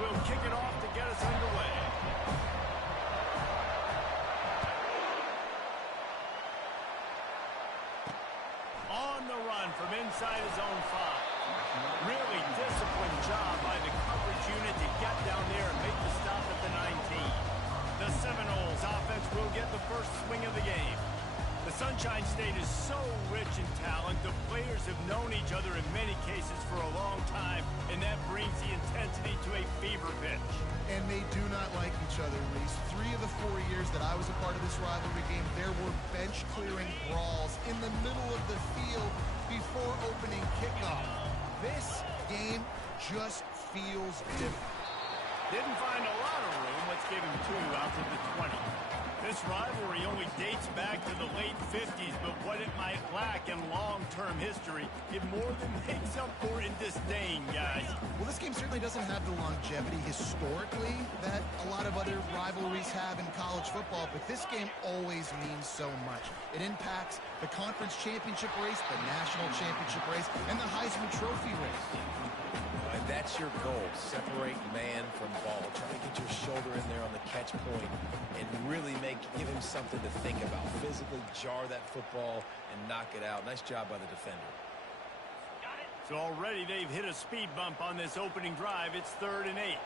will kick it off to get us underway. On the run from inside his own 5. Really disciplined job by the coverage unit to get down there and make the stop at the 19. The Seminoles offense will get the first swing of the game. The Sunshine State is so rich in talent. The players have known each other in many cases for a long time, and that brings the intensity to a fever pitch. And they do not like each other, Reese. 3 of the 4 years that I was a part of this rivalry game, there were bench-clearing brawls in the middle of the field before opening kickoff. This game just feels different. Didn't find a lot of room. Let's give him 2 out to the 20. This rivalry only dates back to the late 50s, but what it might lack in long-term history, it more than makes up for in disdain, guys. Well, this game certainly doesn't have the longevity historically that a lot of other rivalries have in college football, but this game always means so much. It impacts the conference championship race, the national championship race, and the Heisman Trophy race. And that's your goal, separate man from ball. Try to get your shoulder in there on the catch point and really give him something to think about. Physically jar that football and knock it out. Nice job by the defender. So already they've hit a speed bump on this opening drive. It's 3rd and 8.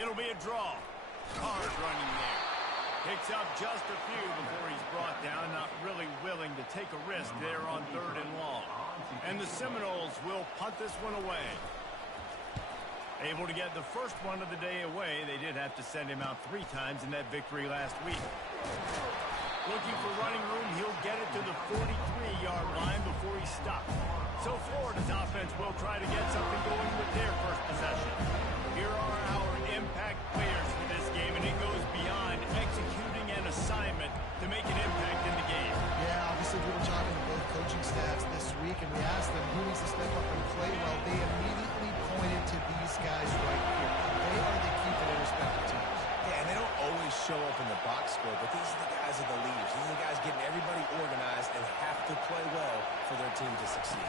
It'll be a draw. Hard running there. Picks up just a few before he's brought down, not really willing to take a risk there on 3rd and long. And the Seminoles will punt this one away. Able to get the first one of the day away. They did have to send him out 3 times in that victory last week. Looking for running room, he'll get it to the 43-yard line before he stops. So Florida's offense will try to get something going with their first possession. Here are our impact players for this game, and it goes beyond executing an assignment to make an impact in the game. Yeah, obviously we were talking to both coaching staffs this week, and we asked them who needs to step up and play well. They immediately pointed to these guys right here. They are the key to their respective teams. Yeah, and they don't always show up in the box score, but these are the guys that are the leaders. These are the guys getting everybody organized and have to play well for their team to succeed.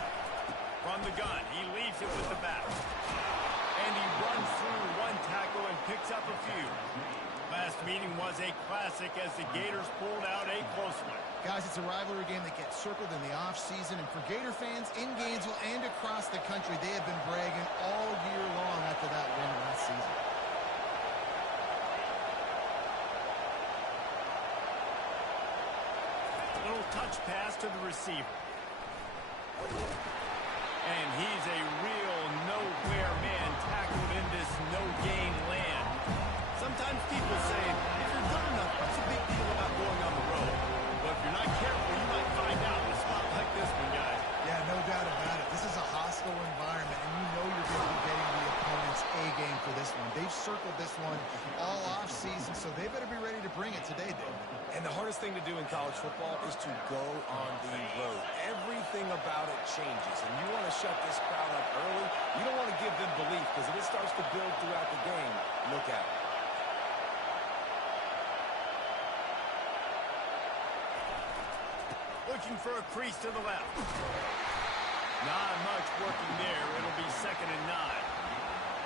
From the gun, he leaves it with the back. And he runs through 1 tackle and picks up a few. Last meeting was a classic as the Gators pulled out a close one. Guys, it's a rivalry game that gets circled in the offseason, and for Gator fans in Gainesville and across the country, they have been bragging all year long after that win last season. Little touch pass to the receiver. And he's a real nowhere man tackled in this no-gain land. Sometimes people say, if you're good enough, what's the big deal about going on the road? But if you're not careful, you might find out in a spot like this one, guys. Yeah, no doubt about it. This is a hostile environment, and you know you're going to be getting the opponent's A-game for this one. They've circled this one all off-season, so they better be ready to bring it today, Dave. And the hardest thing to do in college football is to go on the road. Everything about it changes, and you want to shut this crowd up early. You don't want to give them belief, because if it starts to build throughout the game, look out. Looking for a crease to the left. Not much working there. It'll be 2nd and 9.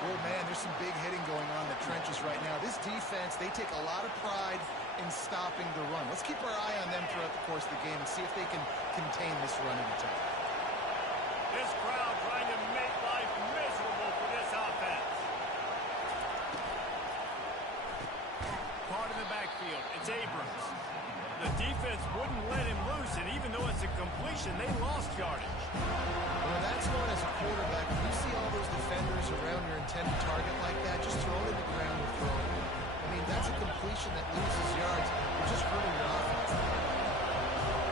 Oh, man, there's some big hitting going on in the trenches right now. This defense, they take a lot of pride in stopping the run. Let's keep our eye on them throughout the course of the game and see if they can contain this running attack. This crowd trying to make life miserable for this offense. Caught in the backfield. It's Abrams. The defense wouldn't let him loose, and even though it's a completion, they lost yardage. Well, that's known as a quarterback. When you see all those defenders around your intended target like that, just throw it in the ground and throw it. I mean, that's a completion that loses yards. You're just hurting your offense.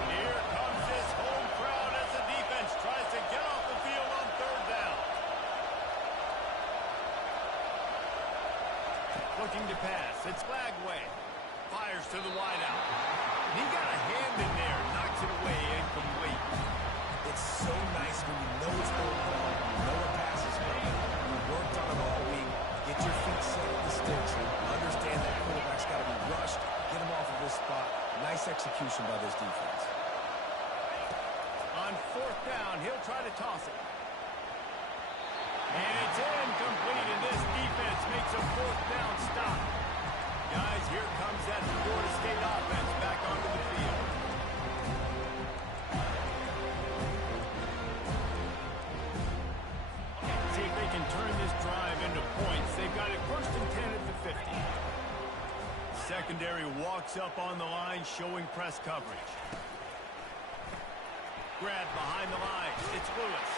Here comes this home crowd as the defense tries to get off the field on 3rd down. Looking to pass. It's Flagway. Fires to the wideout. He got a hand in there, knocks it away, incomplete. It's so nice when you know it's going well, you know a pass is coming, you worked on it all week, get your feet set in the sticks, and understand that quarterback's got to be rushed, get him off of this spot. Nice execution by this defense. On 4th down, he'll try to toss it. And it's incomplete, and this defense makes a fourth down stop. Guys, here comes that Florida State offense back onto the field. See if they can turn this drive into points. They've got it 1st and 10 at the 50. Secondary walks up on the line, showing press coverage. Grab behind the line. It's Lewis.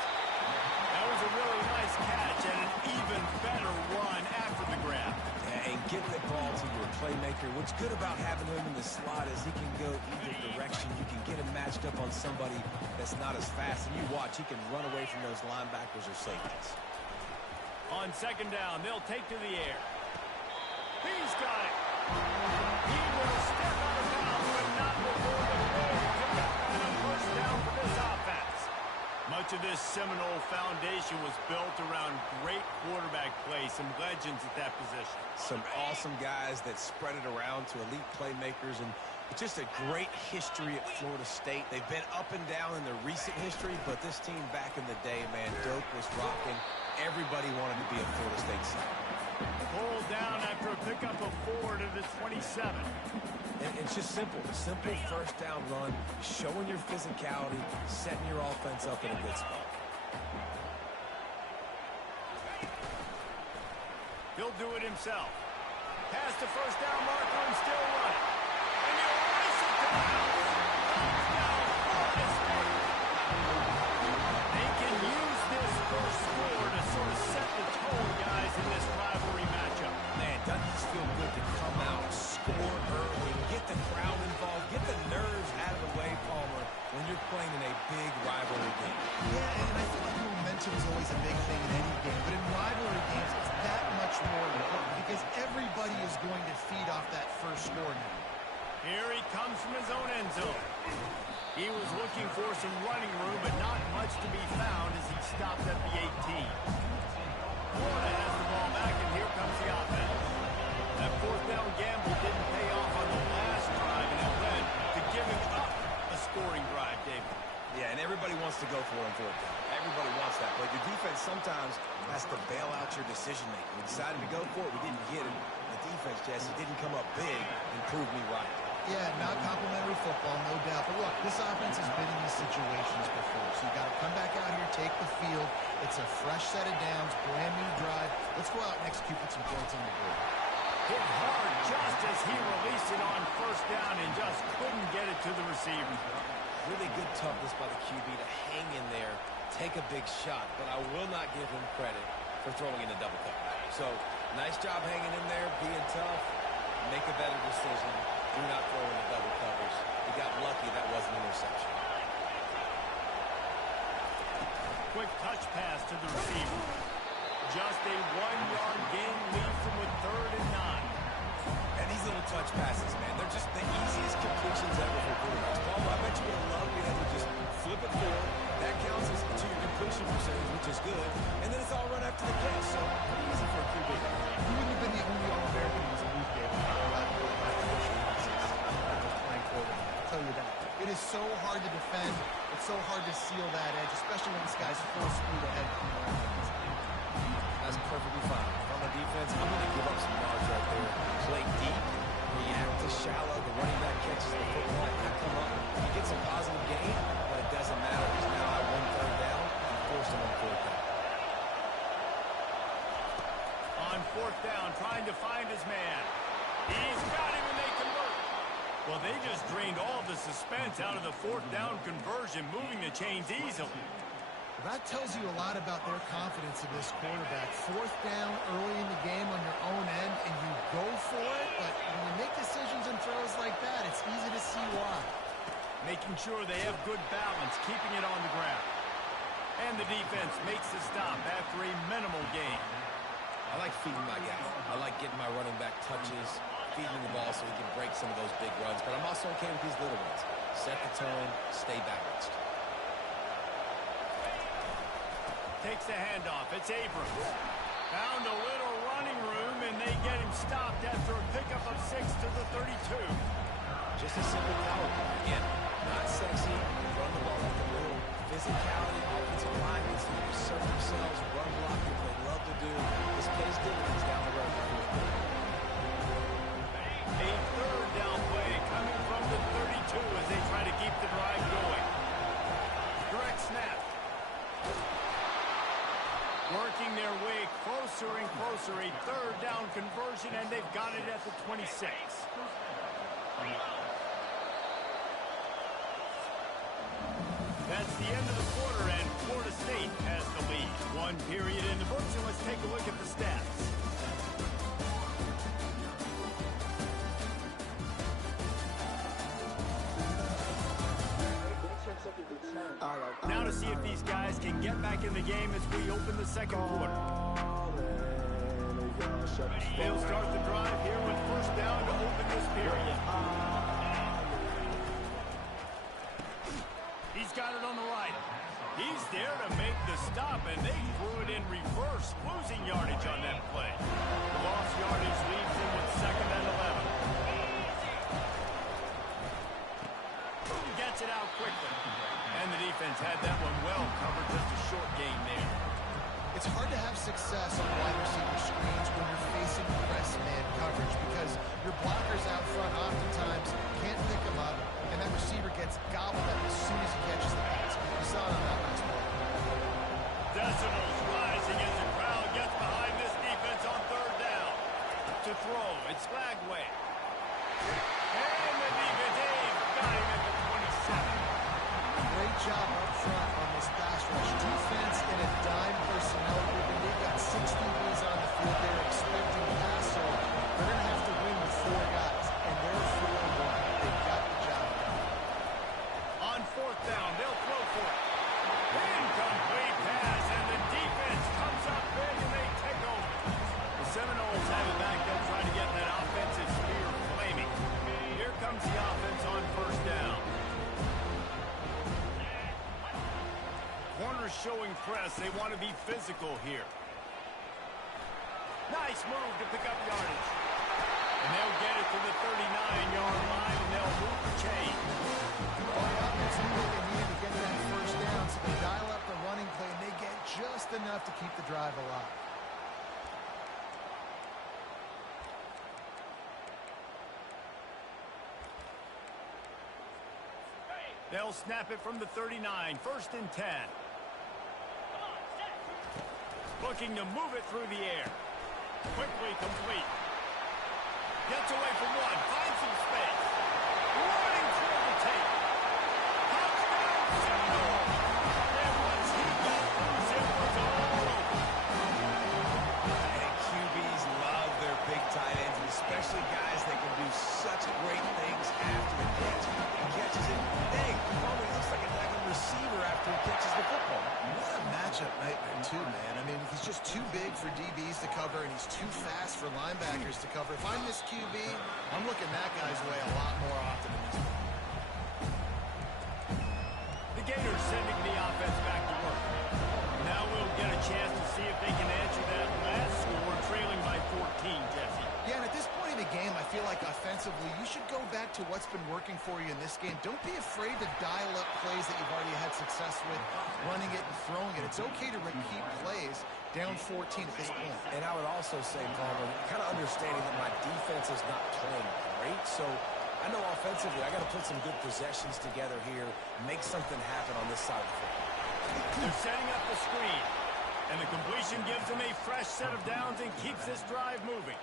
That was a really nice catch and an even better run after the grab. Yeah, and get the ball to your playmaker. What's good about having him in the slot is he can go either direction. You can get him matched up on somebody that's not as fast. And you watch, he can run away from those linebackers or safeties. On 2nd down, they'll take to the air. He's got it. He will step out of bounds, but not before the play to pick up and a 1st down for this offense. Much of this Seminole foundation was built around great quarterback play, some legends at that position. Some awesome guys that spread it around to elite playmakers, and just a great history at Florida State. They've been up and down in their recent history, but this team back in the day, man, Doak was rocking. Everybody wanted to be a Florida State side. Pulled down after a pickup of 4 to the 27. And it's just simple. Simple 1st down run, showing your physicality, setting your offense up in a good spot. He'll do it himself. Past the 1st down marker and still running. And you race it down. Touchdown, Florida State. They can use this first score to sort of set the tone, guys, in this rivalry matchup. Man, doesn't this feel good to come out, score early, get the crowd involved, get the nerves out of the way, Palmer, when you're playing in a big rivalry game. Yeah, and I feel like momentum is always a big thing in any game, but in rivalry games, it's that much more important because everybody is going to feed off that first score now. Here he comes from his own end zone. He was looking for some running room, but not much to be found as he stopped at the 18. Florida has the ball back, and here comes the offense. That 4th down gamble didn't pay off on the last drive, and it led to giving up a scoring drive, David. Yeah, and everybody wants to go for it on 4th down. Everybody wants that. But your defense sometimes has to bail out your decision-making. We decided to go for it. We didn't get it. The defense, Jesse, didn't come up big and prove me right. Yeah, not complimentary football, no doubt. But look, this offense has been in these situations before. So you got to come back out here, take the field. It's a fresh set of downs, brand new drive. Let's go out and execute with some points on the board. Hit hard just as he released it on 1st down and just couldn't get it to the receiver. Really good toughness by the QB to hang in there, take a big shot, but I will not give him credit for throwing in a double coverage. So, nice job hanging in there, being tough, make a better decision. Do not throw in the double coverage. He got lucky that wasn't an interception. Quick touch pass to the receiver. Just a 1-yard gain leaves him with 3rd and 9. And these little touch passes, man, they're just the easiest completions ever for quarterbacks. Paul, I bet you would love being able to just flip it forward. That counts as to your completion percentage, which is good. And then it's all run after the catch, so pretty easy for a QB. You wouldn't have been the only All-American who was a Luke Davis. I'll tell you that. It is so hard to defend. It's so hard to seal that edge, especially when this guy's full speed ahead from the offense. That's perfectly fine. On the defense, I'm going to give up some yards right there. Play deep, react to shallow. The running back catches the football, and come up. He gets a positive gain, but it doesn't matter. He's now at 1 3rd down and forced him on 4th down. On 4th down, trying to find his man. He's got him, and they convert. Well, they just drained all the suspense out of the 4th down conversion, moving the chains easily. That tells you a lot about their confidence in this quarterback. 4th down early in the game on your own end, and you go for it, but when you make decisions and throws like that, it's easy to see why. Making sure they have good balance, keeping it on the ground. And the defense makes the stop after a minimal gain. I like feeding my guy. I like getting my running back touches, feeding the ball so he can break some of those big runs, but I'm also okay with these little ones. Set the tone, stay balanced. Takes the handoff. It's Abrams. Found a little running room, and they get him stopped after a pickup of 6 to the 32. Just a simple power play. Again, not sexy. Run the ball with a little physicality. Offensive line needs to assert themselves, run block, and play do. This pays dividends down the road. A third down play coming from the 32 as they try to keep the drive going. Direct snap. Working their way closer and closer. A third down conversion, and they've got it at the 26. That's the end of the quarter, and Florida State has the lead. One period in the books, and let's take a look at the stats. Now to see if these guys can get back in the game as we open the second quarter. They'll start the drive here with first down to open this period. He's got it on the right. He's there to make the stop, and they threw it in reverse, losing yardage on that play. The lost yardage leaves him with second and 11. Gets it out quickly. And the defense had that one well covered, just a short gain there. It's hard to have success on wide receiver screens when you're facing press man coverage because your blockers out front oftentimes can't pick them up, and that receiver gets gobbled up as soon as he catches the pass. You saw it on that last play. Decimals rising as the crowd gets behind this defense on third down. To throw, it's Flagway. And the defense got him at the 27. Great job up front on this pass rush. Defense in a dime personnel group, and they've got 6 DBs on the field. They're expecting pass, so they're going to have to win with 4 guys, and they're 4-1. They've got the job done. On fourth down, they'll throw for it. Incomplete pass, and the defense comes up big, and they take over. The Seminoles have it back. They'll try to get that offensive spear flaming. Here comes the offense on first down. Corners showing press. They want to be physical here. Nice move to pick up yardage. And they'll get it to the 39-yard line, and they'll move the chain. It's what they needed to get that first down, so they dial up the running play, and they get just enough to keep the drive alive. They'll snap it from the 39, first and 10. Looking to move it through the air. Quickly complete. Gets away from one, finds some space. Running through the tape. Touchdown, Seminoles! And once he got loose, it was all over. And QBs love their big tight ends, especially guys that can do such great things after the catch. He catches it. Dang, probably looks like a daggone receiver after he catches the football. What a matchup nightmare, too, man. I mean, he's just too big for DBs to cover, and he's too fast for linebackers to cover. If I'm this QB, I'm looking that guy's way a lot more often than this one. The Gators sending the offense back to work. Now we'll get a chance to see if they can answer that last score, trailing by 14, Jesse. Yeah, and at this point in the game, I feel like offensively, you should go back to what's been working for you in this game. Don't be afraid to dial up plays that you've already had success with, running it and throwing it. It's okay to repeat plays down 14 at this point. And I would also say, Palmer, kind of understanding that my defense is not playing great, so I know offensively I got to put some good possessions together here, make something happen on this side of the football. They're setting up the screen, and the completion gives them a fresh set of downs and keeps this drive moving.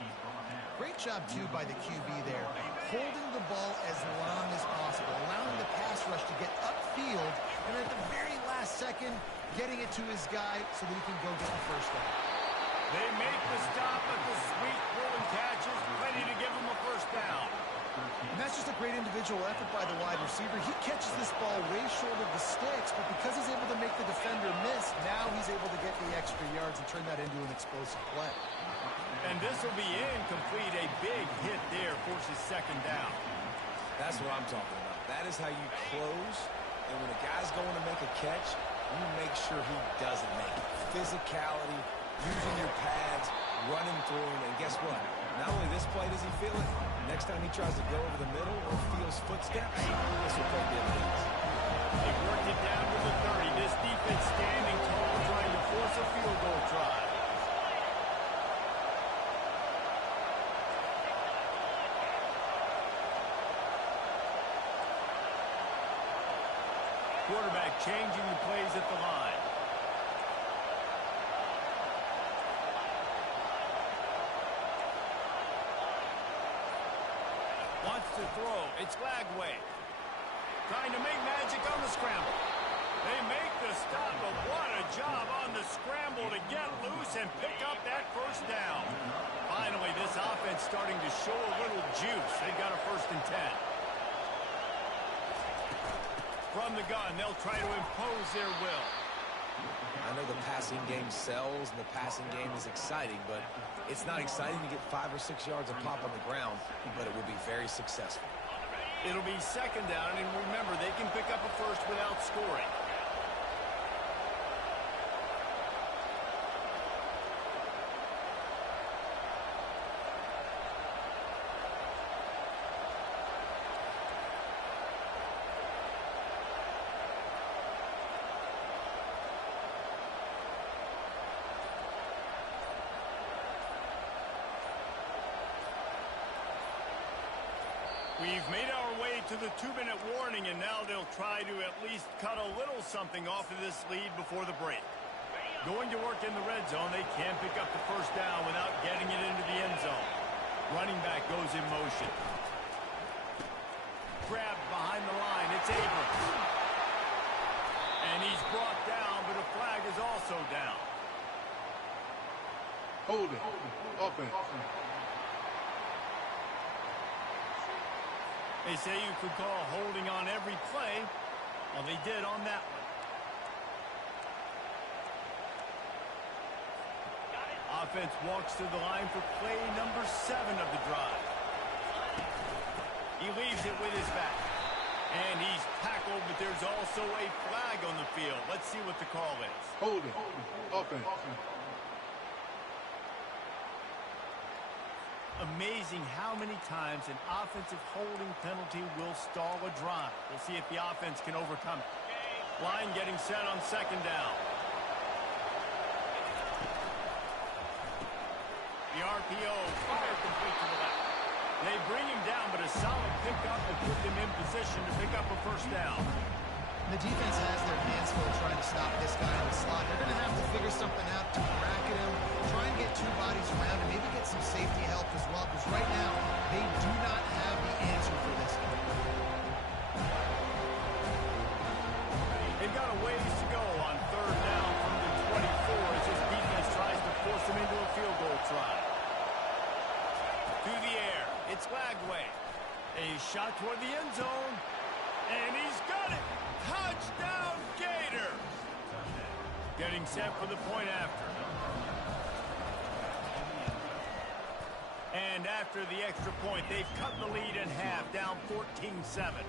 Great job, too, by the QB there, holding the ball as long as possible, allowing the pass rush to get upfield, and at the very last second, getting it to his guy so that he can go get the first down. They make the stop, but the sweet throw-and catch is ready to give them a first down. And that's just a great individual effort by the wide receiver. He catches this ball way short of the sticks, but because he's able to make the defender miss, now he's able to get the extra yards and turn that into an explosive play. And this will be incomplete. A big hit there forces second down. That's what I'm talking about. That is how you close, and when a guy's going to make a catch, you make sure he doesn't make it. Physicality, using your pads, running through him, and guess what? Not only this play does he feel it, next time he tries to go over the middle or feels footsteps, this will pay dividends. They worked it down to the 30. This defense standing tall, trying to force a field goal try. quarterback changing the plays at the line. Wants to throw. It's Lagway. Trying to make magic on the scramble. They make the stop, but what a job on the scramble to get loose and pick up that first down. Finally, this offense starting to show a little juice. They've got a 1st and 10. From the gun, they'll try to impose their will. I know the passing game sells and the passing game is exciting, but it's not exciting to get 5 or 6 yards of pop on the ground, but it will be very successful. It'll be 2nd down, and remember, they can pick up a first without scoring. We've made our way to the 2-minute warning, and now they'll try to at least cut a little something off of this lead before the break. Going to work in the red zone, they can't pick up the 1st down without getting it into the end zone. Running back goes in motion. Grabbed behind the line, it's Abrams. And he's brought down, but a flag is also down. Hold it. Offense. They say you could call holding on every play. Well, they did on that one. Offense walks to the line for play number 7 of the drive. He leaves it with his back. And he's tackled, but there's also a flag on the field. Let's see what the call is. Hold it. Offense. Amazing how many times an offensive holding penalty will stall a drive. We'll see if the offense can overcome it. Line getting set on 2nd down. The RPO fire complete to the left. They bring him down, but a solid pickup will put them in position to pick up a 1st down. The defense has their hands full trying to stop this guy in the slot. They're going to have to figure something out to bracket him, try and get 2 bodies around, and maybe get some safety help as well, because right now they do not have the answer for this one. They've got a ways to go on 3rd down from the 24 as this defense tries to force them into a field goal try. To the air, it's Lagway. A shot toward the end zone, and he's got it. Touchdown, Gators! Getting set for the point after. And after the extra point, they've cut the lead in half, down 14-7.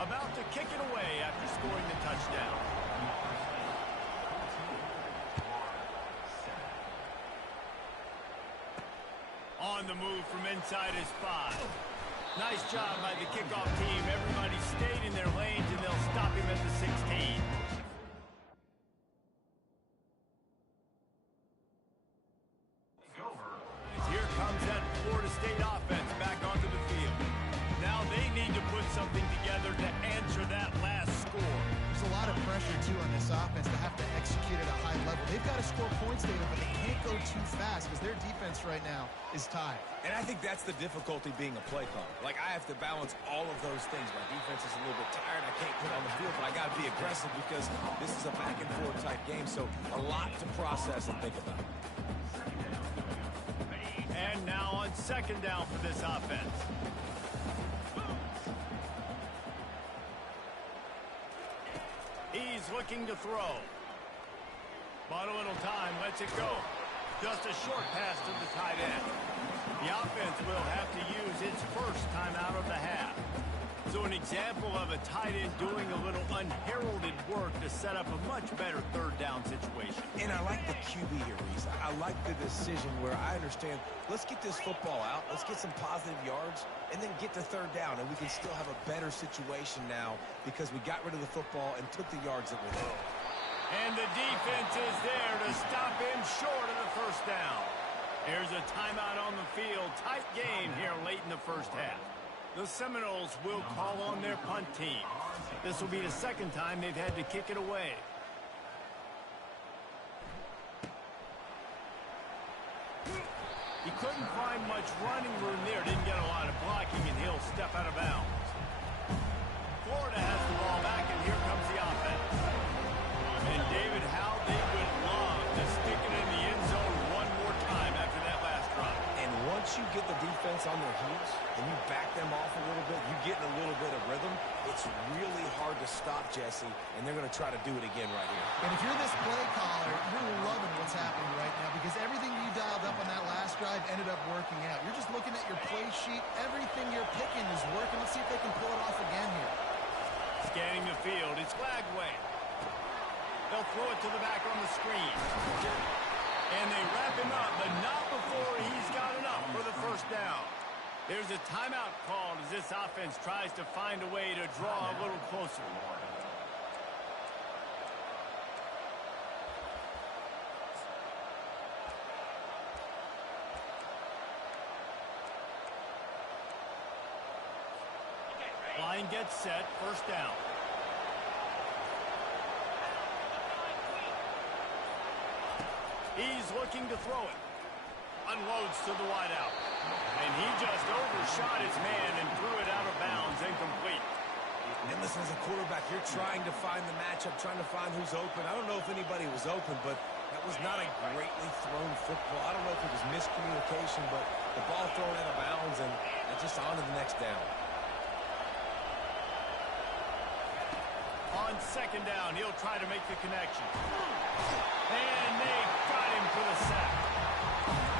About to kick it away after scoring the touchdown. On the move from inside his 5. Nice job by the kickoff team. Everybody stayed in their lanes, and they'll stop him at the 16. Here comes that Florida State offense back onto the field. Now they need to put something together to answer that last score. There's a lot of pressure, too, on this offense to have to execute at a high level. They've got to score points, David, but they can't go too fast because their defense right now is tied. And I think that's the difficulty being a play caller. Like, I have to balance all of those things. My defense is a little bit tired. I can't put on the field, but I got to be aggressive because this is a back-and-forth type game, so a lot to process and think about. And now on 2nd down for this offense. He's looking to throw. Bought a little time, lets it go. Just a short pass to the tight end. The offense will have to use its 1st timeout of the half. So an example of a tight end doing a little unheralded work to set up a much better 3rd down situation. And I like the QB here, Reese. I like the decision where I understand, let's get this football out, let's get some positive yards, and then get to 3rd down, and we can still have a better situation now because we got rid of the football and took the yards that were there. And the defense is there to stop him short of the 1st down. Here's a timeout on the field. Tight game here late in the 1st half. The Seminoles will call on their punt team. This will be the second time they've had to kick it away. He couldn't find much running room there. Didn't get a lot of blocking, and he'll step out of bounds. Florida has the ball back, and here comes the offense. And David, how they would love to stick it in the end zone one more time after that last drive. And once you get the defense on their heels and you back them off a little bit, you get in a little bit of rhythm, it's really hard to stop, Jesse, and they're going to try to do it again right here. And if you're this play caller, you're loving what's happening right now because everything you dialed up on that last drive ended up working out. You're just looking at your play sheet. Everything you're picking is working. Let's see if they can pull it off again here. Scanning the field, it's flag way. They'll throw it to the back on the screen. And they wrap him up, but not before he's got enough for the first down. There's a timeout called as this offense tries to find a way to draw a little closer. Line gets set, first down. He's looking to throw it. Unloads to the wideout. And he just overshot his man and threw it out of bounds, incomplete. And listen, as a quarterback, you're trying to find the matchup, trying to find who's open. I don't know if anybody was open, but that was not a greatly thrown football. I don't know if it was miscommunication, but the ball thrown out of bounds and just on to the next down. On second down, he'll try to make the connection. And they got him for the sack.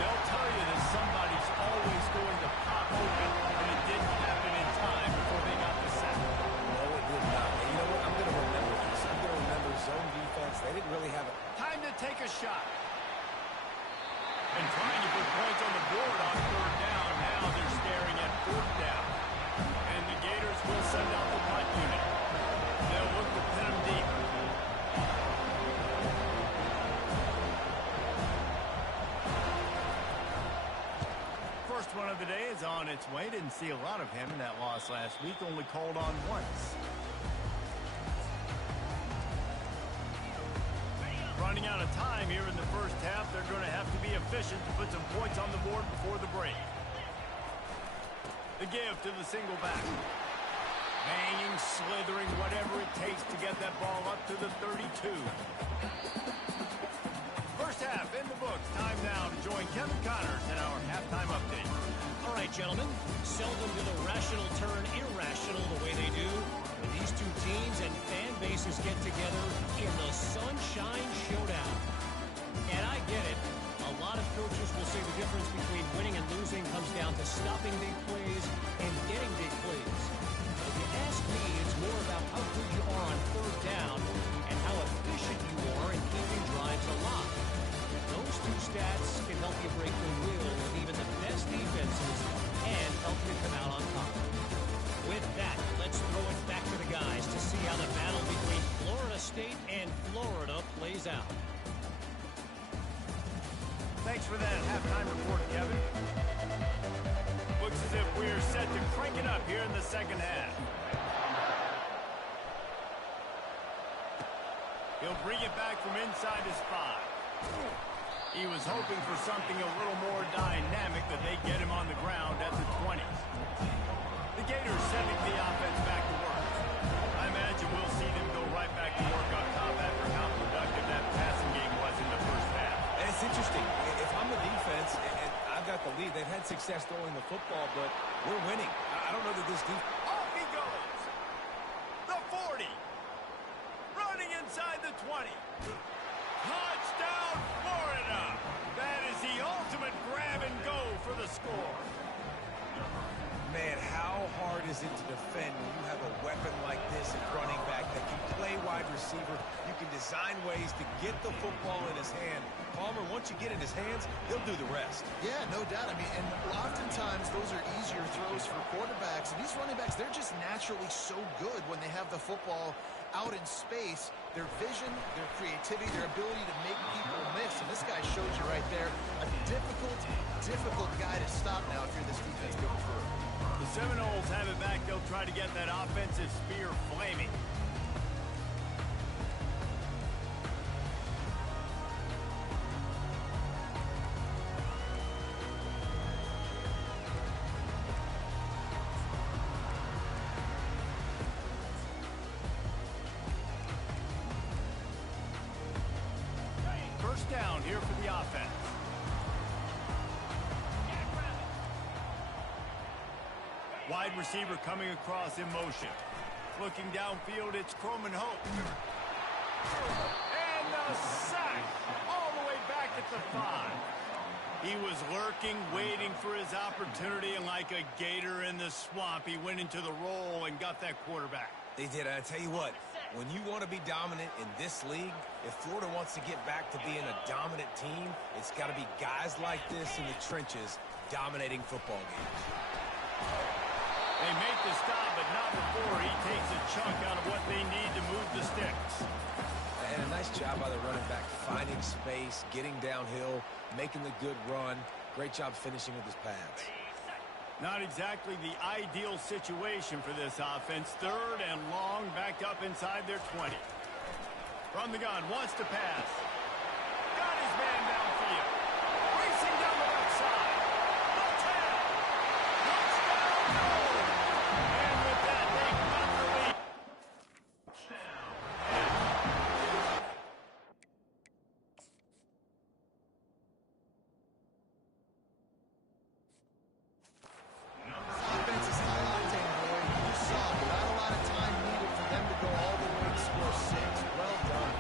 They'll tell you that somebody's always going to pop open, and it didn't happen in time before they got the sack. No, it did not. And you know what? I'm going to remember this. I'm going to remember zone defense. They didn't really have it. Time to take a shot. And trying to put points on the board on third down. Now they're staring at fourth down. And the Gators will send out the punt unit. They'll look to pin him deep. First one of the day is on its way. Didn't see a lot of him in that loss last week. Only called on once. Running out of time here in the first half. They're going to have to be efficient to put some points on the board before the break. The give to the single back. Hanging, slithering, whatever it takes to get that ball up to the 32. First half in the books. Time now to join Kevin Connors in our halftime update. All right, gentlemen. Seldom do the rational turn irrational the way they do when these two teams and fan bases get together in the Sunshine Showdown. And I get it. A lot of coaches will say the difference between winning and losing comes down to stopping big plays and getting big plays. If you ask me, it's more about how good you are on third down and how efficient you are in keeping drives alive. Those two stats can help you break the will of even the best defenses and help you come out on top. With that, let's throw it back to the guys to see how the battle between Florida State and Florida plays out. Thanks for that halftime report, Kevin. Looks as if we're set to crank it up here in the second half. He'll bring it back from inside his 5. He was hoping for something a little more dynamic, that they get him on the ground at the 20. The Gators sending the offense back to work. I imagine we'll see them go right back to work on top after how productive that passing game was in the first half. And it's interesting. If I'm the defense and I've got the lead, they've had success throwing the football, but we're winning. I don't know that this defense... Off he goes! The 40! Running inside the 20. Touchdown, Florida! That is the ultimate grab and go for the score. Man, how hard is it to defend when you have a weapon like this at running back that can play wide receiver? You can design ways to get the football in his hand. Palmer, once you get in his hands, he'll do the rest. Yeah, no doubt. I mean, and oftentimes those are easier throws for quarterbacks. And these running backs, they're just naturally so good when they have the football out in space. Their vision, their creativity, their ability to make people miss. And this guy shows you right there, a difficult guy to stop now if you're this defense going forward. The Seminoles have it back. They'll try to get that offensive spear flaming. First down here for the offense. Wide receiver coming across in motion. Looking downfield, it's Croman Hope. And the sack all the way back at the 5. He was lurking, waiting for his opportunity, and like a gator in the swamp, he went into the roll and got that quarterback. They did. I tell you what, when you want to be dominant in this league, if Florida wants to get back to being a dominant team, it's got to be guys like this in the trenches dominating football games. They make the stop, but not before he takes a chunk out of what they need to move the sticks. And a nice job by the running back, finding space, getting downhill, making the good run. Great job finishing with his pads. Not exactly the ideal situation for this offense. Third and long, back up inside their 20. From the gun, wants to pass. Got his man downfield. Racing down the left side. The 10. Touchdown, no! And with that, they got the lead. Offense is high octane, boy. You saw not a lot of time needed for them to go all the way to score 6. Well done.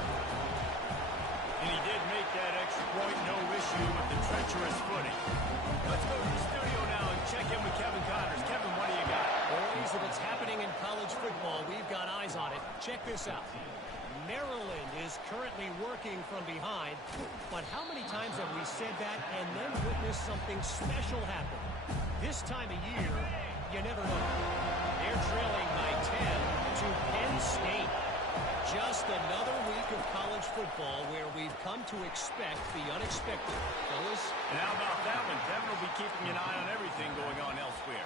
And he did make that extra point, no issue with the treacherous footing. Let's go to the studio now and check in with Kevin Connors. Kevin, what do you got? Boys, if it's happening in college football, we've got eyes on it. Check this out. Maryland is currently working from behind, but how many times have we said that and then witnessed something special happen? This time of year, you never know. They're trailing by 10 to Penn State. Just another week of college football where we've come to expect the unexpected. Fellas? And how about that one? Kevin will be keeping an eye on everything going on elsewhere.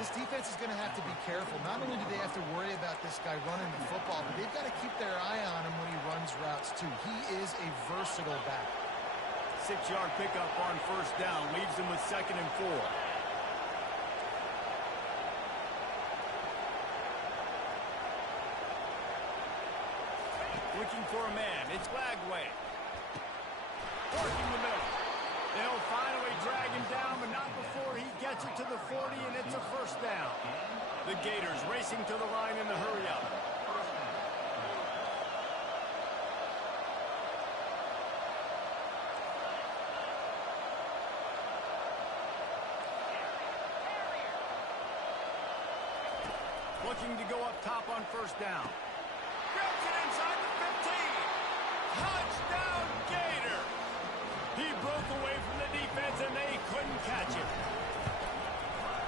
This defense is going to have to be careful. Not only do they have to worry about this guy running the football, but they've got to keep their eye on him when he runs routes, too. He is a versatile back. 6-yard pickup on first down. Leaves them with 2nd and 4. Looking for a man. It's Lagway. Working the middle. They'll finally drag him down, but not before he gets it to the 40, and it's a first down. The Gators racing to the line in the hurry-up. Looking to go up top on first down. Grabs it inside the 15. Touchdown, Gator! He broke away from the defense, and they couldn't catch him.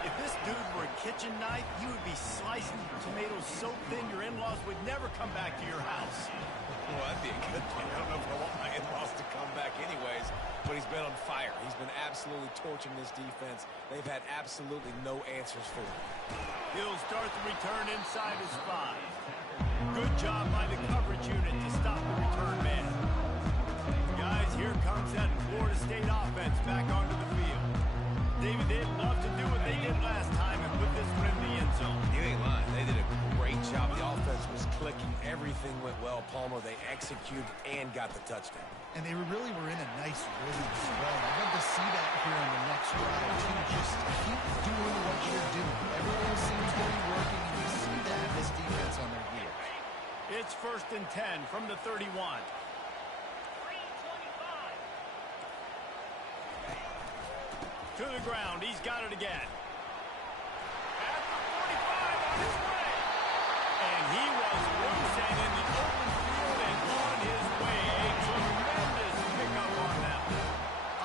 If this dude were a kitchen knife, you would be slicing tomatoes so thin your in-laws would never come back to your house. Well, that'd be a good thing. I don't know if I want my in-laws to come back anyways, but he's been on fire. He's been absolutely torching this defense. They've had absolutely no answers for him. He'll start the return inside his 5. Good job by the coverage unit to stop the return man. Guys, here comes that Florida State offense back onto the field. David, they'd love to do what they did last time and put this one in the end zone. You ain't lying. They did a great job. The offense was clicking. Everything went well. Palmer, they executed and got the touchdown. And they really were in a nice rhythm as well. I'd love to see that here in the next drive, too. Just keep doing what you're doing. Everything seems to be working, and you see that in this defense on their heels. It's 1st and 10 from the 31. To the ground. He's got it again. At the 45 on his way. And he was loose and in the open field and on his way. A tremendous pickup on that one.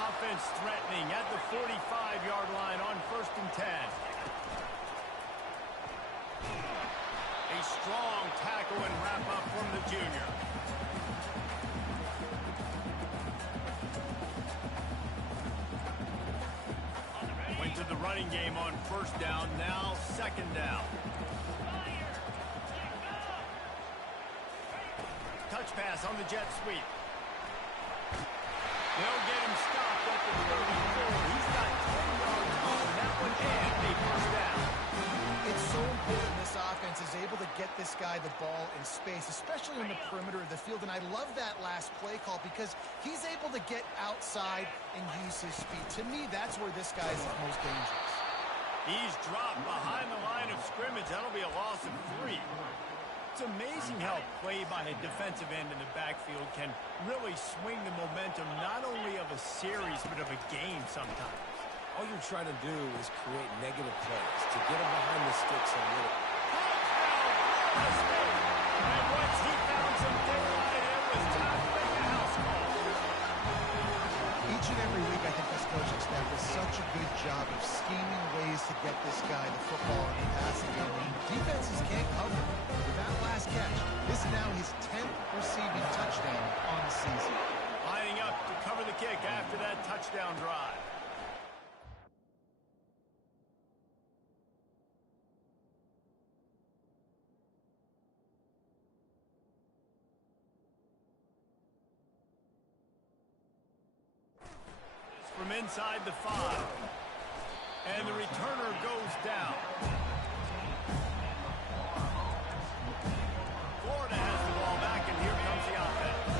Offense threatening at the 45-yard line on 1st and 10. A strong tackle and wrap-up from the junior. Went to to the running game on first down. Now second down. Touch pass on the jet sweep. They'll get him stopped at the 34. He's got 10 yards on that one and a first down. It's so important this offense is able to get this guy the ball in space, especially in the perimeter of the field. And I love that last play call because he's able to get outside and use his speed. To me, that's where this guy is most dangerous. He's dropped behind the line of scrimmage. That'll be a loss of 3. It's amazing how play by a defensive end in the backfield can really swing the momentum not only of a series but of a game sometimes. All you're trying to do is create negative plays to get him behind the sticks a little. And once he found some daylight, it was time to make a house call. Each and every week, I think this coaching staff does such a good job of scheming ways to get this guy the football in the passing game. Defenses can't cover him. With that last catch, this is now his 10th receiving touchdown on the season. Lining up to cover the kick after that touchdown drive. From inside the 5. And the returner goes down. Florida has the ball back, and here comes the offense.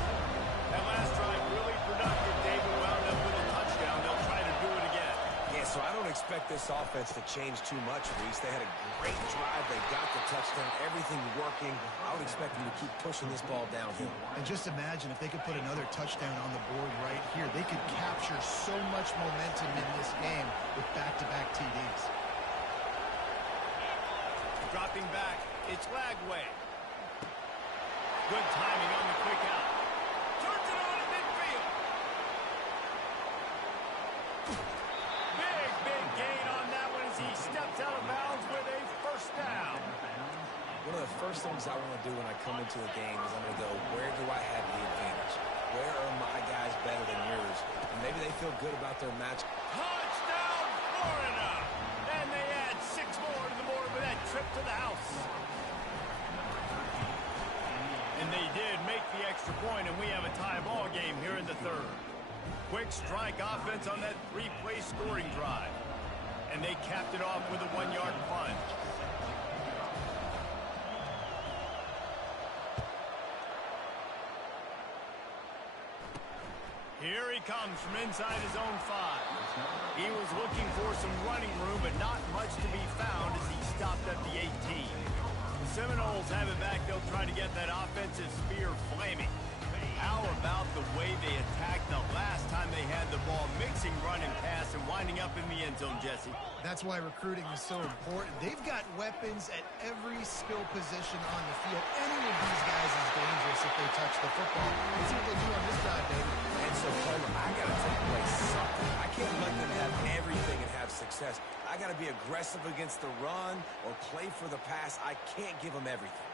That last drive really productive. David wound up with a touchdown. They'll try to do it again. Yeah, so I don't expect this offense to change too much, Reese. They had a great drive. They got the touchdown. Everything working. I would expect them to keep pushing this ball downhill. And just imagine if they could put another touchdown on the board right here. They could capture so much momentum in this game with back-to-back TDs. Dropping back, it's Lagway. Good timing on the quick out. Turns it on in midfield. Big gain on that one as he steps out of bounds with a first down. One of the first things I want to do when I come into a game is I'm going to go, where do I have the advantage? Where are my guys better than yours? And maybe they feel good about their match. Touchdown, Florida! And they add 6 more to the board with that trip to the house. And they did make the extra point, and we have a tie ball game here in the 3rd. Quick strike offense on that 3-play scoring drive. And they capped it off with a 1-yard plunge. Here he comes from inside his own 5. He was looking for some running room, but not much to be found as he stopped at the 18. The Seminoles have it back. They'll try to get that offensive spear flaming. How about the way they attacked the last time they had the ball, mixing run and pass and winding up in the end zone, Jesse? That's why recruiting is so important. They've got weapons at every skill position on the field. Any of these guys is dangerous if they touch the football. Let's see what they do on this drive, David. And so, Palmer, I got to take away something. I can't let them have everything and have success. I got to be aggressive against the run or play for the pass. I can't give them everything.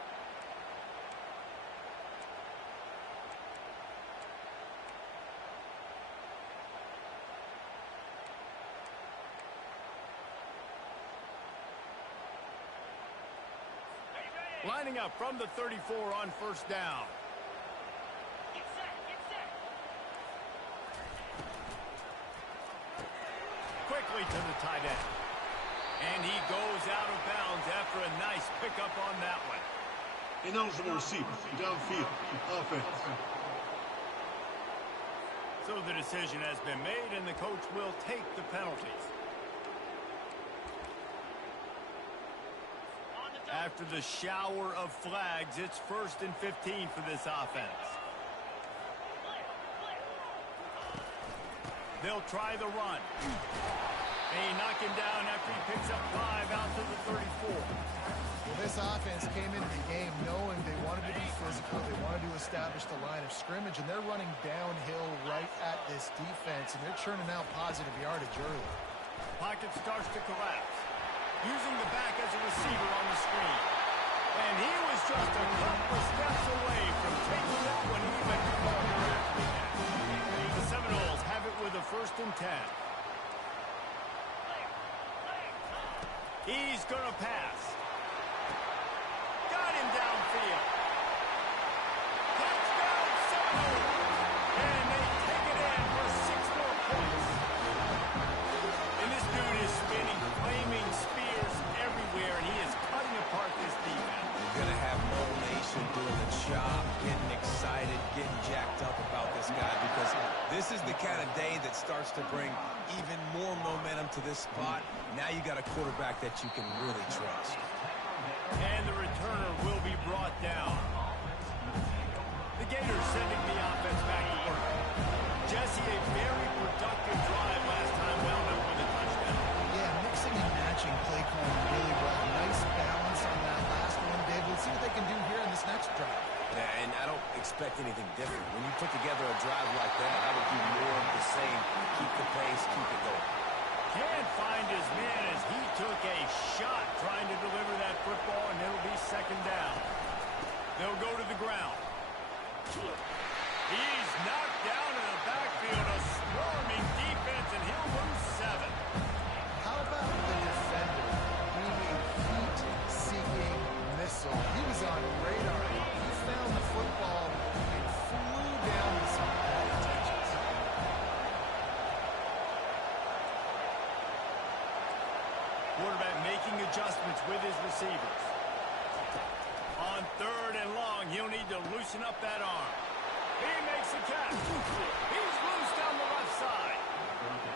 Lining up from the 34 on first down. Quickly to the tight end. And he goes out of bounds after a nice pickup on that one. Ineligible receiver, downfield, offense. So the decision has been made, and the coach will take the penalties. After the shower of flags, it's 1st and 15 for this offense. They'll try the run. They knock him down after he picks up 5 out to the 34. Well, this offense came into the game knowing they wanted to be physical, they wanted to establish the line of scrimmage, and they're running downhill right at this defense, and they're churning out positive yardage early. Pocket starts to collapse. Using the back as a receiver on the screen. And he was just a couple of steps away from taking that one even farther after that. The Seminoles have it with a 1st and 10. celebration, doing the chop, getting excited, getting jacked up about this guy, because this is the kind of day that starts to bring even more momentum to this spot. Now you got a quarterback that you can really trust. And the returner will be brought down. The Gators sending the offense back to work. Jesse, a very productive drive last time, wound up with a touchdown. Yeah, mixing and matching play calling really well. Nice balance on that last one, Dave. Let's see what they can do here in this next drive. Yeah, and I don't expect anything different. When you put together a drive like that, I would do more of the same. Keep the pace, keep it going. Can't find his man as he took a shot trying to deliver that football, and it'll be second down. They'll go to the ground. He's knocked down in the backfield, a swarming defense, and he'll lose 7. How about the defender being a heat-seeking missile? He was on radar. He found the football and flew down with some bad intentions. Quarterback making adjustments with his receivers. On 3rd and long, he'll need to loosen up that arm. He makes the catch. He's loose down the left side.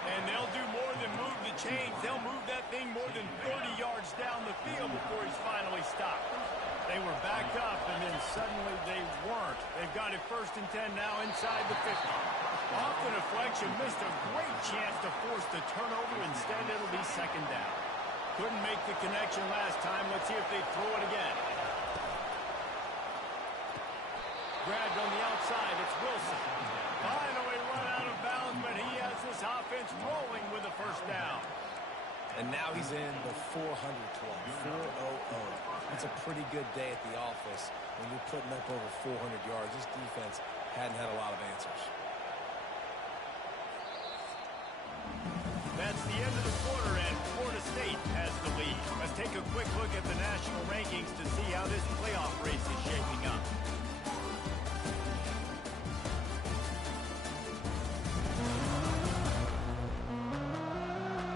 And they'll do more than move the chains. They'll move that thing more than 30 yards down the field before he's finally stopped. They were backed up, and then suddenly they weren't. They've got it 1st and 10 now inside the 50. Off the deflection, missed a great chance to force the turnover. Instead, it'll be second down. Couldn't make the connection last time. Let's see if they throw it again. Grabbed on the outside. It's Wilson. Finally run out of bounds, but he has this offense rolling with a first down. And now he's in the 400 club, 400. That's a pretty good day at the office when you're putting up over 400 yards. This defense hadn't had a lot of answers. That's the end of the quarter, and Florida State has the lead. Let's take a quick look at the national rankings to see how this playoff race is shaping up.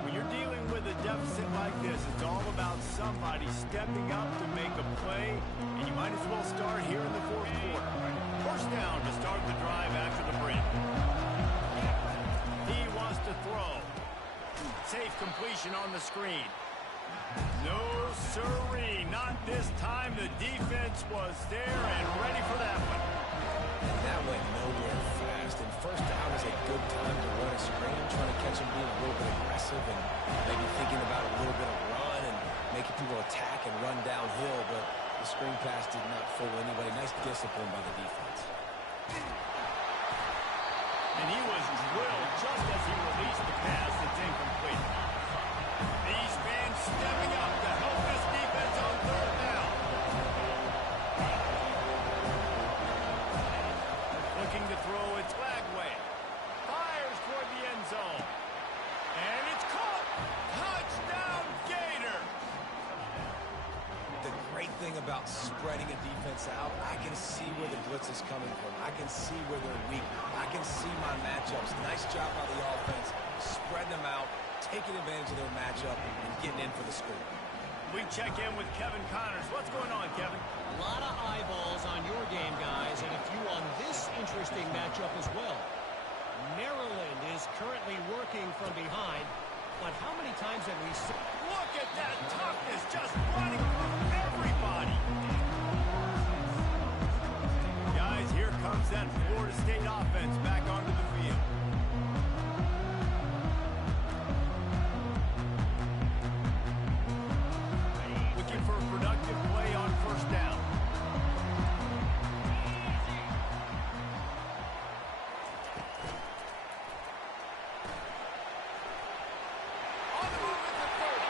When you're dealing with a deficit like this, it's all about somebody stepping up to make a play, and you might as well start here in the 4th quarter. First down to start the drive after the break. He wants to throw. Safe completion on the screen. No siree, not this time. The defense was there and ready for that one. And that went nowhere fast. And first down is a good time to run a screen, trying to catch him being a little bit aggressive and maybe thinking about a little bit of run and making people attack and run downhill. But the screen pass did not fool anybody. Nice discipline by the defense. And he was drilled just as he released the pass. It's incomplete. These fans stepping up to help this defense on 3rd down. Looking to throw, it's Lagway. Fires toward the end zone. And it's caught. Touchdown, Gator. The great thing about spreading a defense out, I can see where the blitz is coming from. I can see where they're weak. I can see my matchups. Nice job by the offense. Spread them out, taking advantage of their matchup, and getting in for the score. We check in with Kevin Connors. What's going on, Kevin? A lot of eyeballs on your game, guys, and a few on this interesting matchup as well. Maryland is currently working from behind, but how many times have we seen... Look at that toughness, just running through everybody. Guys, here comes that Florida State offense back onto the field. Looking for a productive play on 1st down. On the move at the 30.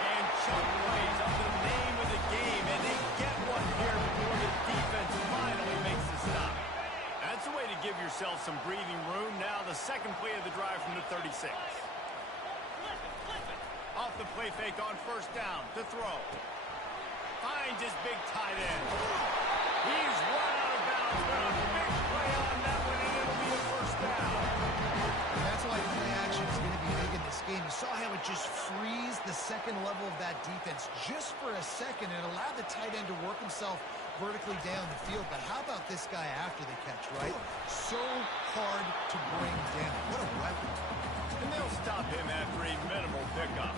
And chunk plays are the name of the game, and they get one here before the defense finally makes the stop. That's a way to give yourself some breathing room. Now the second play of the drive from the 36. Off the play fake on 1st down to throw. Finds his big tight end. He's run out of bounds, but a big play on that one, and it'll be a 1st down. And that's why play action is going to be big in this game. You saw how it just frees the second level of that defense just for a second and allowed the tight end to work himself vertically down the field, but how about this guy after the catch, right? So hard to bring down. What a weapon. And they'll stop him after a minimal pickup.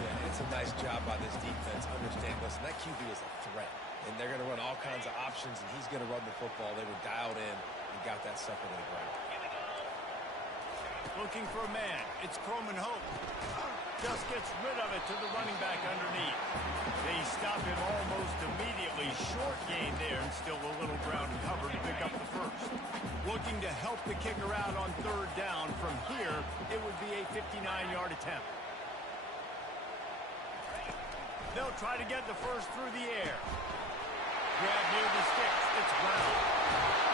Yeah, it's a nice job by this defense. Understand, listen, that QB is a threat. And they're going to run all kinds of options, and he's going to run the football. They were dialed in and got that sucker to the ground. Looking for a man. It's Croman Hope. Just gets rid of it to the running back underneath. They stop him almost immediately. Short gain there, and still a little ground cover to pick up the first. Looking to help the kicker out on third down. From here, it would be a 59-yard attempt. They'll try to get the first through the air. Grab near the sticks. It's Brown.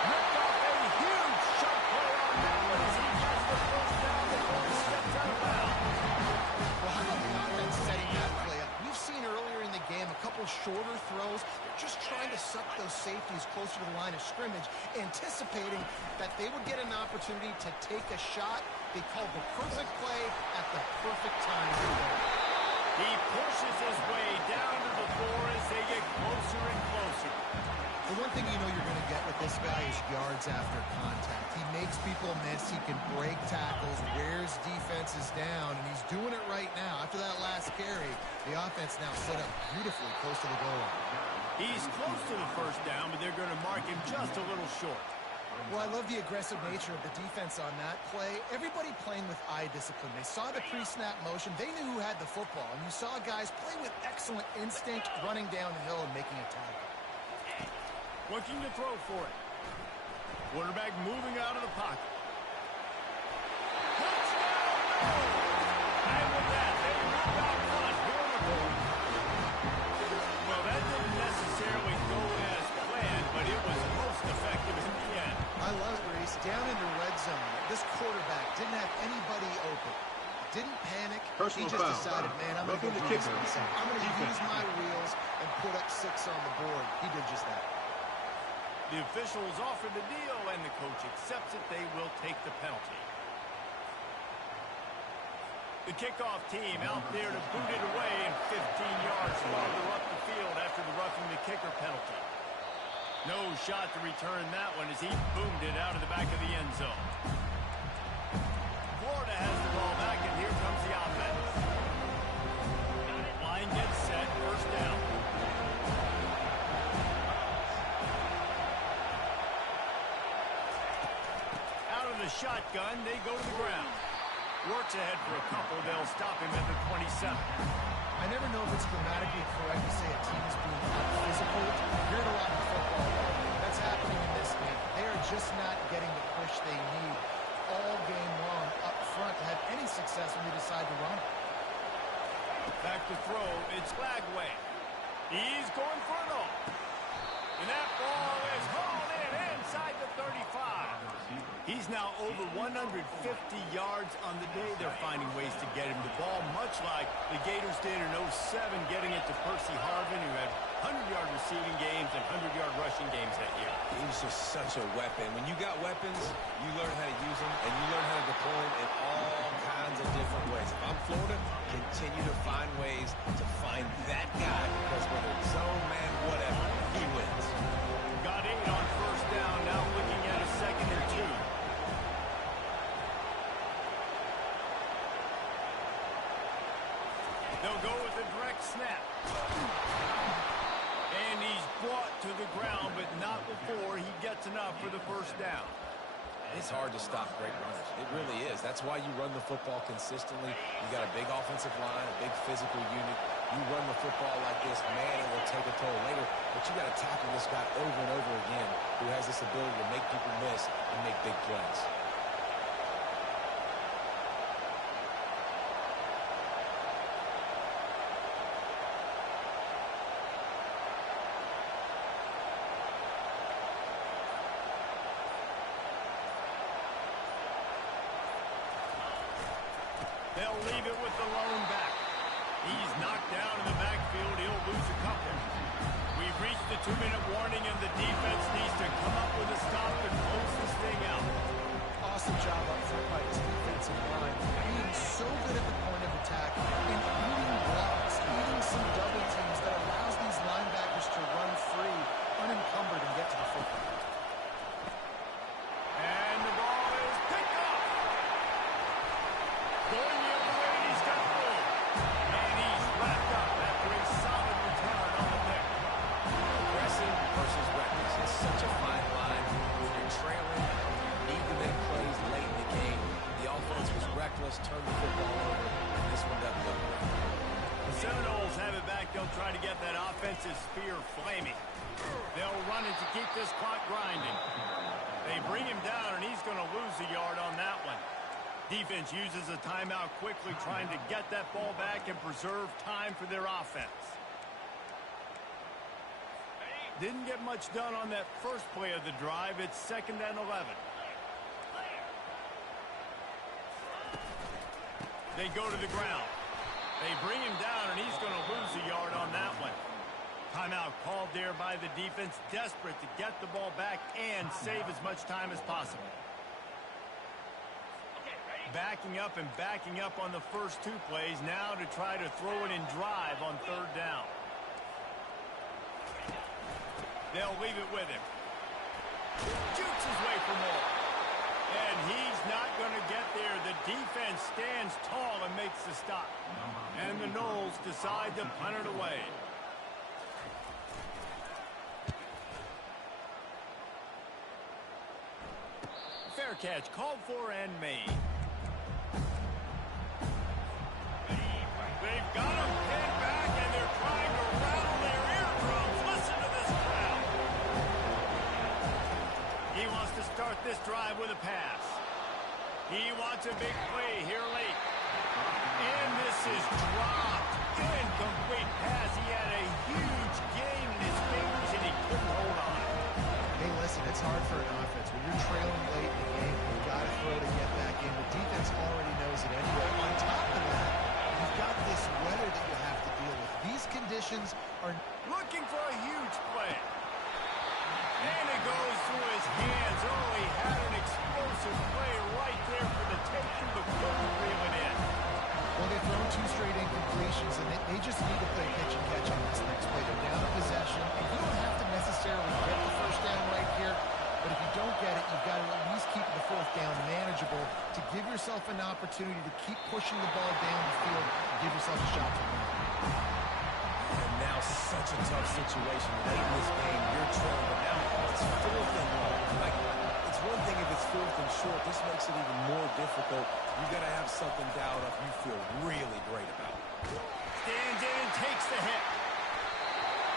Ripped off a huge shot play on that one as he gets the first down before he steps out of bounds. Well, how about the offense setting that play up? We've seen earlier in the game a couple shorter throws. They're just trying to suck those safeties closer to the line of scrimmage, anticipating that they would get an opportunity to take a shot. They called the perfect play at the perfect time. He pushes his way down to the floor as they get closer and closer. The one thing you know you're going to get with this guy is yards after contact. He makes people miss. He can break tackles, wears defenses down, and he's doing it right now. After that last carry, the offense now set up beautifully close to the goal line. He's close to the first down, but they're going to mark him just a little short. Well, I love the aggressive nature of the defense on that play. Everybody playing with eye discipline. They saw the pre-snap motion. They knew who had the football. And you saw guys play with excellent instinct, running down the hill and making a tackle. Looking to throw for it. Quarterback moving out of the pocket. Touchdown! And with that, they move out front here on the board. Well, that didn't necessarily go as planned, but it was most effective in the end. I love it, Reese. Down into red zone. This quarterback didn't have anybody open. Didn't panic. Personal he just foul. decided, man, I'm going to Roughing go the do this kicker. myself. I'm going to Defense. use my wheels and put up 6 on the board. He did just that. The officials offer the deal, and the coach accepts it. They will take the penalty. The kickoff team out there to boot it away, and 15 yards farther up the field after the roughing the kicker penalty. No shot to return that one as he boomed it out of the back of the end zone. Florida has the ball back, and here comes the offense. Line gets set, first down. Out of the shotgun, they go to the ground. Works ahead for a couple. They'll stop him at the 27. I never know if it's grammatically correct to say a team is being physical. You're in a lot of football. That's happening in this game. They are just not getting the push they need all game long up front to have any success when they decide to run it. Back to throw. It's Flagway. He's going for it all. And that ball is hauled in inside the 35. He's now over 150 yards on the day. They're finding ways to get him the ball, much like the Gators did in 07, getting it to Percy Harvin, who had 100-yard receiving games and 100-yard rushing games that year. He was just such a weapon. When you got weapons, you learn how to use them, and you learn how to deploy them in all kinds of different ways. If I'm Florida, continue to find ways to find that guy, because whether it's zone, man, whatever, he wins. Got 8 on first down, now looking at a 2nd and 2. They'll go with a direct snap. And he's brought to the ground, but not before he gets enough for the first down. It's hard to stop great runners. It really is. That's why you run the football consistently. You got a big offensive line, a big physical unit. You run the football like this, man, it will take a toll later. But you got to tackle this guy over and over again who has this ability to make people miss and make big plays. They'll leave it with the lone back. He's knocked down in the backfield. He'll lose a couple. We've reached the 2-minute warning, and the defense needs to come up with a stop to close this thing out. Awesome job up front by this defensive line. Being so good at the point of attack and eating blocks, eating some double teams that allows these linebackers to run free. reckless. It's such a fine line. When you're trailing, you need to make plays late in the game. The offense was reckless, turned the football over, and this one doesn't look good. The Seminoles have it back. They'll try to get that offensive spear flaming. They'll run it to keep this clock grinding. They bring him down, and he's going to lose a yard on that one. Defense uses a timeout quickly, trying to get that ball back and preserve time for their offense. Didn't get much done on that first play of the drive. It's 2nd and 11. They go to the ground. They bring him down, and he's going to lose a yard on that one. Timeout called there by the defense, desperate to get the ball back and save as much time as possible. Backing up and backing up on the first 2 plays, now to try to throw it in drive on 3rd down. They'll leave it with him. Jukes his way for more. And he's not going to get there. The defense stands tall and makes the stop. And the Noles decide to punt it away. Fair catch called for and made. They've got him pinned back, and they're trying to rattle their eardrums. Listen to this crowd. He wants to start this drive with a pass. He wants a big play here late. And this is dropped. Incomplete pass. He had a huge gain in his fingers, and he couldn't hold on. Hey, listen, it's hard for an offense. When you're trailing late in the game, you've got to throw to get back in. The defense already knows it anyway. On top of that, you've got this weather that you have to deal with. These conditions are looking for a huge play. And it goes through his hands. Oh, he had an explosive play right there for the taking, but couldn't reel it in. Well, they've thrown 2 straight incompletions, and they just need to play pitch and catch on this next play. They're down a possession, and you don't have to necessarily get the 1st down right here, but if you don't get it, you've got to at least keep the 4th down manageable to give yourself an opportunity to keep pushing the ball down the field and give yourself a shot to win. And now such a tough situation. Late in this game, you're trailing, but now it's 4th and long. Like, it's one thing if it's 4th and short. This makes it even more difficult. You've got to have something dialed up you feel really great about. Stands in and takes the hit.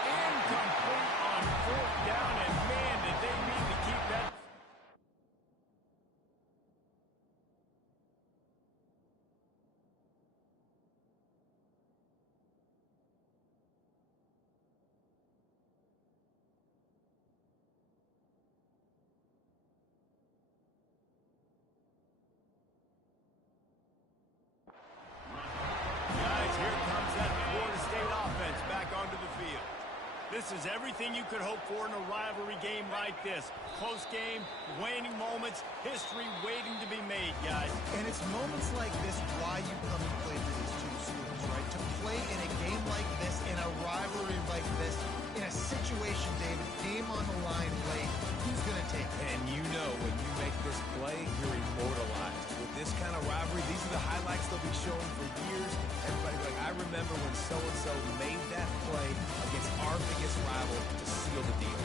Incomplete on 4th down, and man, did they need to keep that. Guys, here comes that Florida State offense back onto the field. This is everything you could hope for in a rivalry game like this. Close game, waning moments, history waiting to be made, guys. And it's moments like this why you come and play for these 2 schools, right? To play in a game like this, in a rivalry like this, in a situation, David, game on the line late, who's going to take it? And you know when you make this play, you're immortalized. With this kind of rivalry, these are the highlights they'll be showing for years. Everybody be like, I remember when so-and-so made that play against our biggest rival to seal the deal.